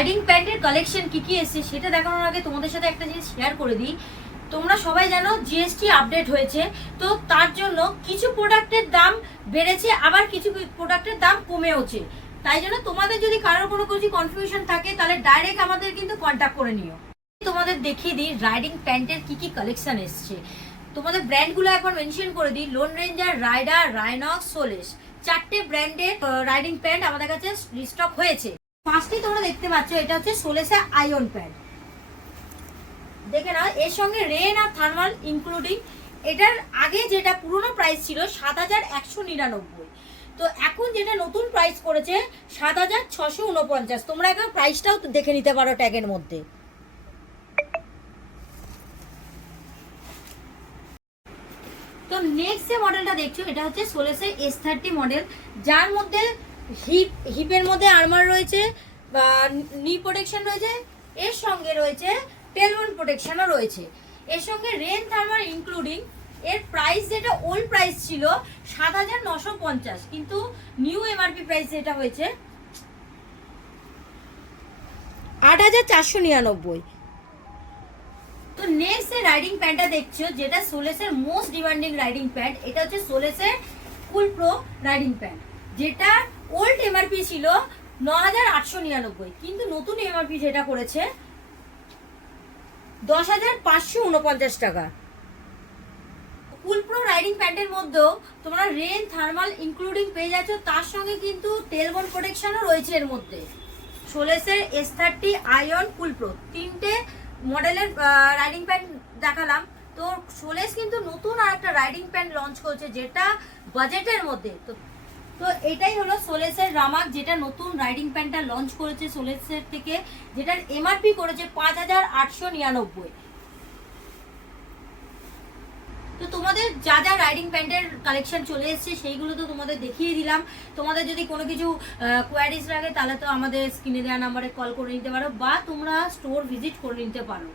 Riding প্যান্টের collection কি কি এসেছে সেটা দেখানোর আগে তোমাদের সাথে একটা জিনিস শেয়ার করে দিই। তোমরা সবাই জানো জিএসটি আপডেট হয়েছে, তো তার জন্য কিছু প্রোডাক্টের দাম বেড়েছে, আবার কিছু প্রোডাক্টের দাম কমেওছে। তাই জন্য তোমাদের যদি কারোর কোনো কিছু কনফিউশন থাকে তাহলে ডাইরেক্ট আমাদের কিন্তু কন্ট্যাক্ট করে নিও। তোমাদের দেখিয়ে দিই রাইডিং প্যান্টের কি কি কালেকশন এসছে। তোমাদের ব্র্যান্ডগুলো একবার মেনশন করে দিই। লোন রেঞ্জার, রাইডার, রাইনক্স, সোলেস, চারটে ব্র্যান্ডের রাইডিং প্যান্ট আমাদের কাছে রিস্টক হয়েছে। ফার্স্টেই তোমরা দেখতে পাচ্ছ এটা হচ্ছে সোলেসের আয়রন প্যান্ট। দেখে নাও, এর সঙ্গে রেন আর থার্মাল ইনক্লুডিং। এটার আগে যেটা পুরনো প্রাইস ছিল ৭,১৯৯, তো এখন যেটা নতুন প্রাইস করেছে ৭,৬৪৯। তোমরা এখন প্রাইসটাও দেখে নিতে পারো ট্যাগের মধ্যে। তো নেক্সট যে মডেলটা দেখছো এটা হচ্ছে সোলেসের S30 মডেল, যার মধ্যে হিপের মধ্যে আর্মার রয়েছে, নি প্রোটেকশন রয়েছে, এর সঙ্গে রয়েছে টেলবোন প্রোটেকশনও রয়েছে, এর সঙ্গে রেন থার্মাল ইনক্লুডিং। এর প্রাইস যেটা ওল্ড প্রাইস ছিল ৭,৯৫০, কিন্তু নিউ এমআরপি প্রাইস যেটা হয়েছে ৮,৪৯৯। তো নেক্সট যে রাইডিং প্যান্টটা দেখছো যেটা সোলেসের মোস্ট ডিমান্ডিং রাইডিং প্যান্ট, এটা হচ্ছে সোলেসের কুল প্রো রাইডিং প্যান্ট, যেটা ওল্ড এমআরপি ছিল ৯,৮৯৯, কিন্তু নতুন এমআরপি যেটা করেছে ১০,৫৪৯ টাকা। কুল প্রো রাইডিং প্যান্টের মধ্যেও তোমরা রেন থার্মাল ইনক্লুডিং পেয়ে যাচ্ছ, তার সঙ্গে কিন্তু টেলবোন প্রোটেকশনও রয়েছে এর মধ্যে। সোলেসের S30 আয়রন কুল প্রো তিনটে মডেলের রাইডিং প্যান্ট দেখালাম। তো সোলেস কিন্তু নতুন আর একটা রাইডিং প্যান্ট লঞ্চ করেছে যেটা বাজেটের মধ্যে। তো এটাই হলো সোলেসের রামাক, যেটা নতুন রাইডিং প্যান্টটা লঞ্চ করেছে সোলেসের থেকে, যেটার এমআরপি করেছে ৫,৮৯৯। তো তোমাদের যা যা রাইডিং প্যান্টের কালেকশন চলে এসেছে সেইগুলো তো তোমাদের দেখিয়ে দিলাম। তোমাদের যদি কোনো কিছু কোয়ারিজ লাগে তাহলে তো আমাদের স্ক্রিনে দেওয়া নাম্বারে কল করে নিতে পারো, বা তোমরা স্টোর ভিজিট করে নিতে পারো।